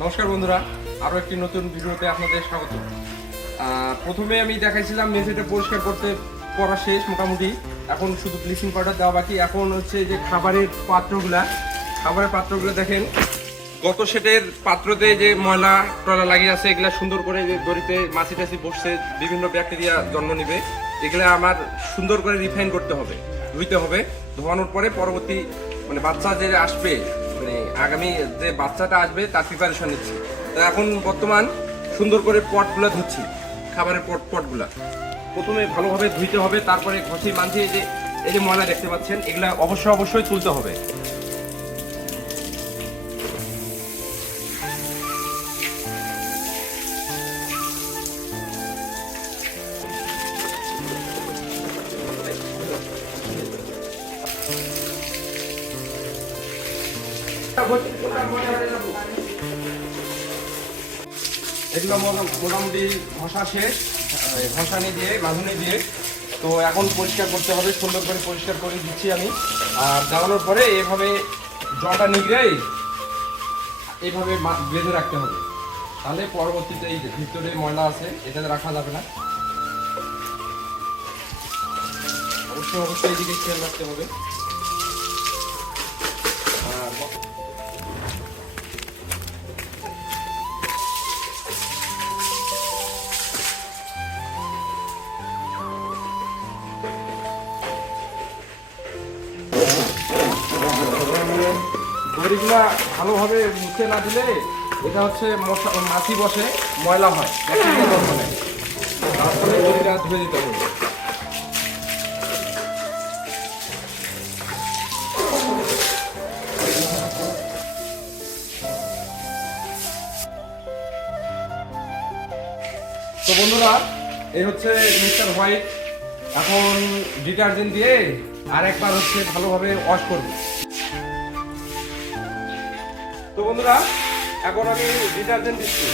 নমস্কার বন্ধুরা, আরো একটি নতুন ভিডিওতে আপনাদের স্বাগত। প্রথমে আমি দেখাইছিলাম মেঝেটা পরিষ্কার করতে করা শেষ মোটামুটি, এখন শুধু ব্লিচিং পাউডার দেওয়া বাকি। এখন হচ্ছে যে খাবারের পাত্রগুলো দেখেন, গত সেটের পাত্রতে যে ময়লা টয়লা লাগিয়ে আছে এগুলা সুন্দর করে যে দড়িতে মাছি টাছি বসছে, বিভিন্ন ব্যাকটেরিয়া জন্ম নেবে। এগুলা আমার সুন্দর করে রিফাইন করতে হবে, ধুইতে হবে। ধোয়ানোর পরে পরবর্তী মানে বাচ্চা যে আসবে, মানে আগামী যে বাচ্চাটা আসবে তার প্রিপারেশন নিচ্ছি। তো এখন বর্তমান সুন্দর করে পটগুলো ধুচ্ছি, খাবারের পটগুলা প্রথমে ভালোভাবে ধুইতে হবে, তারপরে ঘষি মাঝে এই যে ময়লা দেখতে পাচ্ছেন এগুলা অবশ্যই তুলতে হবে। এগুলো মোটামুটি ঘষা শেষ, ঘষানি দিয়ে মাঝুনি দিয়ে। তো এখন পরিষ্কার করতে হবে, সুন্দর করে পরিষ্কার করে দিচ্ছি আমি। আর দেওয়ানোর পরে এভাবে জলটা নিগড়ে এইভাবে বেঁধে রাখতে হবে, তাহলে পরবর্তীতে এই যে ভিতরে ময়লা আছে এটাতে রাখা যাবে না। অবশ্যই এইদিকে খেয়াল রাখতে হবে। দড়িগুলা ভালোভাবে মুছে না দিলে এটা হচ্ছে মাছি বসে, ময়লা হয়, ব্যাকটেরিয়া জন্ম নেয়। তারপরে দড়িটা ধুয়ে দিতে হবে। তো বন্ধুরা, এই হচ্ছে মিস্টার হোয়াইট। এখন ডিটারজেন্ট দিয়ে আরেকবার হচ্ছে ভালোভাবে ওয়াশ করব। তো বন্ধুরা, এখন আমি ডিটারজেন্ট দিচ্ছি।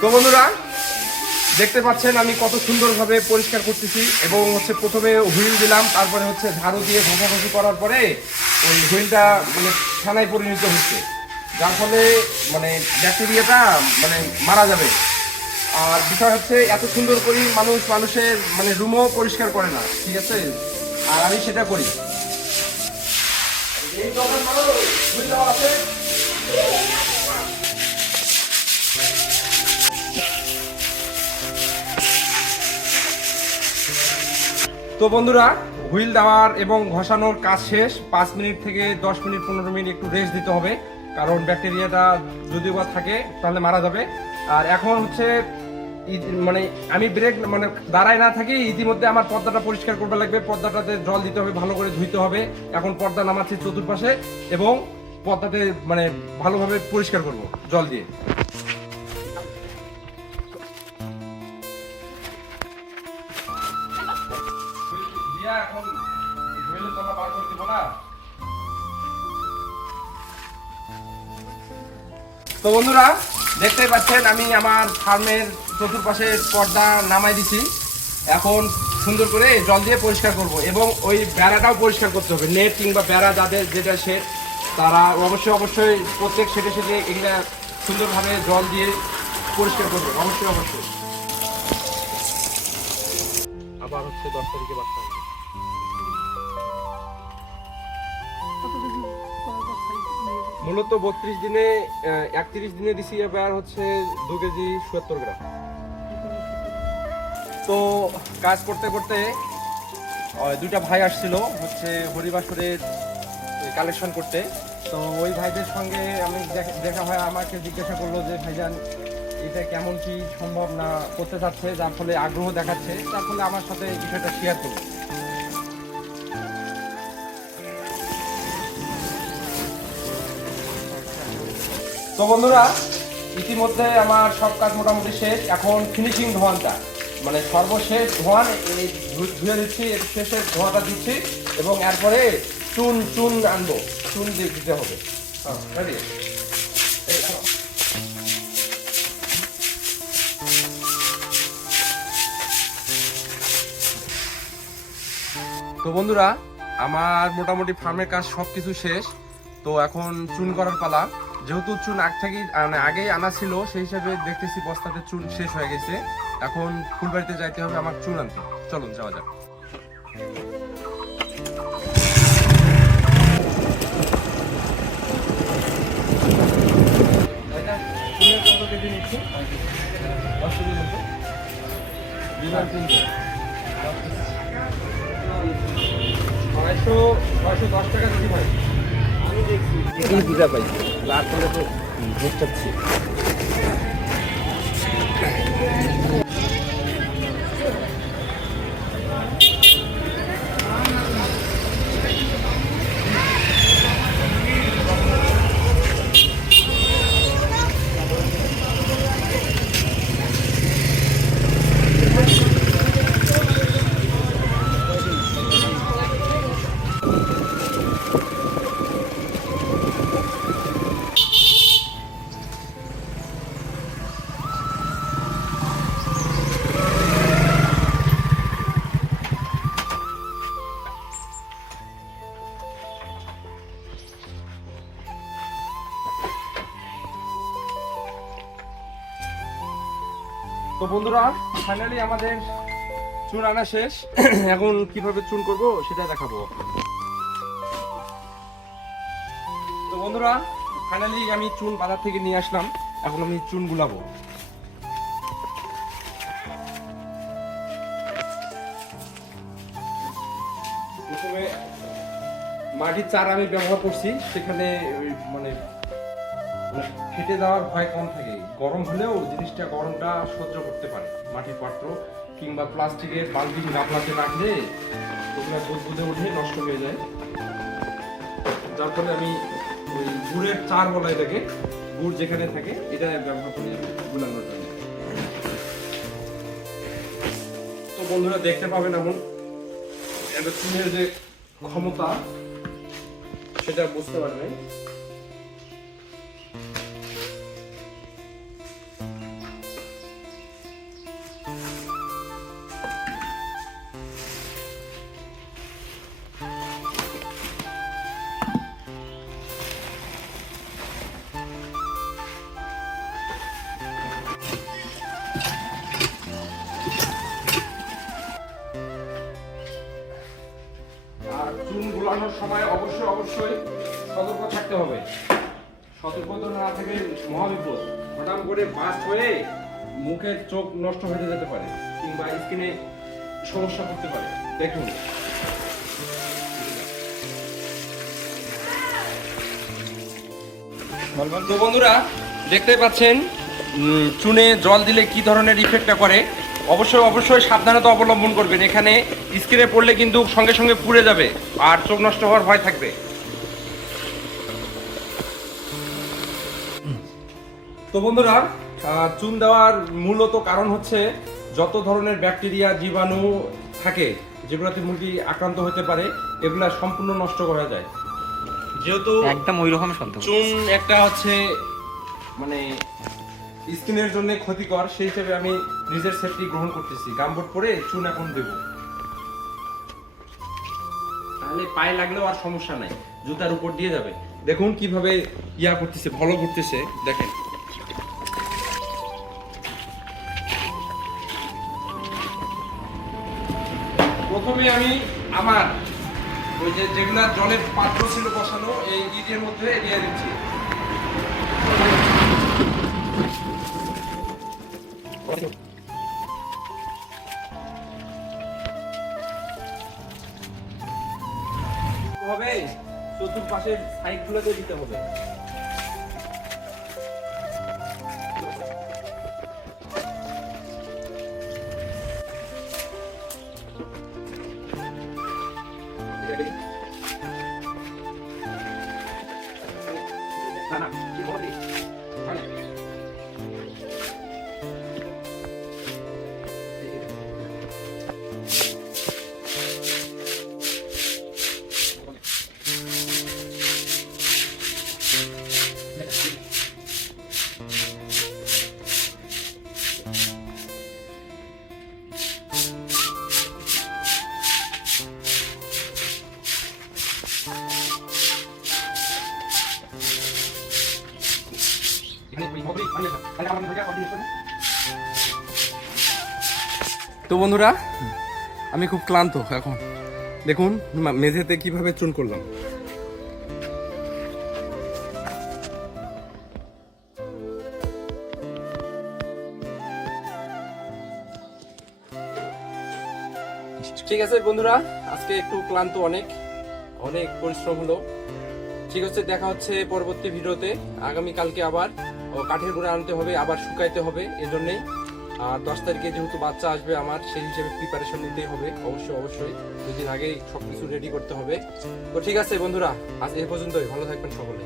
তো বন্ধুরা, দেখতে পাচ্ছেন আমি কত সুন্দরভাবে পরিষ্কার করতেছি। এবং হচ্ছে প্রথমে হুইল দিলাম, তারপরে হচ্ছে ঝাড়ু দিয়ে ঘষাঘষি করার পরে ওই হুইলটা মানে ছানায় পরিণত হচ্ছে, যার ফলে মানে ব্যাকটেরিয়াটা মানে মারা যাবে। আর বিষয় হচ্ছে এত সুন্দর করি মানুষের মানে রুমও পরিষ্কার করে না, ঠিক আছে? আর আমি সেটা করি। এই হুইল দেওয়া আছে। তো বন্ধুরা, হুইল দেওয়ার এবং ঘষানোর কাজ শেষ। 5 মিনিট থেকে 10 মিনিট 15 মিনিট একটু রেস্ট দিতে হবে, কারণ ব্যাকটেরিয়াটা যদি বা থাকে তাহলে মারা যাবে। আর এখন হচ্ছে মানে আমি ব্রেক মানে দাঁড়ায় না থাকি, ইতিমধ্যে আমার পর্দাটা পরিষ্কার করতে লাগবে। পর্দাটাতে জল দিতে হবে, ভালো করে ধুইতে হবে। এখন পর্দা নামাচ্ছি চতুর্পাশে এবং পর্দাতে মানে ভালোভাবে পরিষ্কার করব জল দিয়ে। এখন বার করে দিব না। তো বন্ধুরা, দেখতেই পাচ্ছেন আমি আমার ফার্মের চতুর্পাশে পর্দা নামাই দিছি। এখন সুন্দর করে জল দিয়ে পরিষ্কার করব এবং ওই বেড়াটাও পরিষ্কার করতে হবে। নেট কিংবা বেড়া যাদের যেটা শেড, তারা অবশ্যই প্রত্যেক শেডে এগুলা সুন্দরভাবে জল দিয়ে পরিষ্কার করবে। অবশ্যই আবার হচ্ছে 10 তারিখে বাচ্চা হবে। মূলত 32 দিনে 31 দিনে দিছি। এবার হচ্ছে 2 কেজি 77 গ্রাম। তো কাজ করতে করতে দুইটা ভাই আসছিল হচ্ছে হরিবাসরের কালেকশন করতে। তো ওই ভাইদের সঙ্গে আমি দেখা হয়, আমাকে জিজ্ঞাসা করলো যে ভাইজান এটা কেমন কি সম্ভব না করতে চাচ্ছে, যার ফলে আগ্রহ দেখাচ্ছে, যার ফলে আমার সাথে এই বিষয়টা শেয়ার করলো। তো বন্ধুরা, ইতিমধ্যে আমার সব কাজ মোটামুটি শেষ। এখন ফিনিশিং ধোয়ানটা মানে সর্বশেষ ধোঁয়ার এই ধুয়ে দিচ্ছি, এর শেষে ধোঁয়াটা দিচ্ছি এবং এরপরে চুন চুন আনবো, চুন দিয়ে দিতে হবে। রেডি? তো বন্ধুরা, আমার মোটামুটি ফার্মের কাজ সবকিছু শেষ। তো এখন চুন করার পালা। যেহেতু চুন আগেই আনা ছিল, সেই হিসাবে দেখতেছি বস্তাতে চুন শেষ হয়ে গেছে। এখন ফুলবাড়িতে যাইতে হবে আমার চুন আনতে। চলুন যাওয়া যাক। কত কেজি নিচ্ছি? 10 কেজি মতো। 610 টাকা কেজি ভাই। আমি দেখছি এই দুটা পাইছি, লাভ করে তো বুঝতে। তো বন্ধুরা, ফাইনালি আমাদের চুন আনা শেষ। এখন কিভাবে চুন করব সেটা দেখাবো। তো বন্ধুরা, ফাইনালি আমি চুন বাজার থেকে নিয়ে আসলাম। এখন আমি চুন গুলাবো। প্রথমে মাটির চারা আমি ব্যবহার করছি, সেখানে মানে ফেটে যাওয়ার ভয় কম থাকে। গরম হলেও জিনিসটা গরমটা সহ্য করতে পারে। মাটির পাত্র কিংবা প্লাস্টিকের বালতি গামলাতে রাখলে ওগুলো বুদবুদে উঠে নষ্ট হয়ে যায়। যার ফলে আমি ওই গুড়ের চার বলা এটাকে, গুড় যেখানে থাকে এটা ব্যবহার করি গুলানোর জন্য। তো বন্ধুরা দেখতে পাবেন এমন এটা চুনের যে ক্ষমতা সেটা বুঝতে পারবেন। চুন গুলানোর সময় অবশ্যই সতর্ক থাকতে হবে। সতর্ক না থাকলে মহাবিপদ। হঠাৎ করে বাস্ট হয়ে মুখের চোখ নষ্ট হয়ে যেতে পারে কিংবা স্কিনে সমস্যা করতে পারে। দেখুন, তো বন্ধুরা দেখতেই পাচ্ছেন চুনে জল দিলে কি ধরনের ইফেক্টটা করে। অবশ্যই সাবধানতা অবলম্বন করবেন। এখানে স্ক্রিনে পড়লে কিন্তু সঙ্গে সঙ্গে পুড়ে যাবে আর চোখ নষ্ট হওয়ার ভয় থাকবে। তো বন্ধুরা, চুন দেওয়ার মূলত কারণ হচ্ছে যত ধরনের ব্যাকটেরিয়া জীবাণু থাকে যেগুলোতে মুরগি আক্রান্ত হতে পারে, এগুলা সম্পূর্ণ নষ্ট করা যায়। যেহেতু একদম ওই রকম চুন একটা হচ্ছে মানে স্কিনের জন্য ক্ষতিকর, সেই হিসেবে আমি নিজের সেফটি গ্রহণ করতেছি। গামবোট পরে চুন এখন দেব, তাহলে পায়ে লাগলেও আর সমস্যা নাই, জুতার উপর দিয়ে যাবে। দেখুন কিভাবে করতেছে, ভালো করতেছে। দেখেন প্রথমে আমি আমার ওই যেগুলা জলের পাত্র ছিল বসানো এই ইটের মধ্যে দিয়ে দিচ্ছি। চতুর্পাশের সাইড গুলোতে দিতে হবে। তো বন্ধুরা, আমি খুব ক্লান্ত এখন। দেখুন মেঝেতে কিভাবে চুন করলাম। ঠিক আছে বন্ধুরা, আজকে একটু ক্লান্ত, অনেক অনেক পরিশ্রম হলো। ঠিক আছে, দেখা হচ্ছে পরবর্তী ভিডিওতে। আগামী কালকে আবার কাঠের গুঁড়া আনতে হবে, আবার শুকাইতে হবে, এজন্যই। আর 10 তারিখে যেহেতু বাচ্চা আসবে আমার, সেই হিসেবে প্রিপারেশন নিতেই হবে অবশ্যই অবশ্যই। দুদিন আগেই সবকিছু রেডি করতে হবে। তো ঠিক আছে বন্ধুরা, আজ এই পর্যন্তই। ভালো থাকবেন সকলে।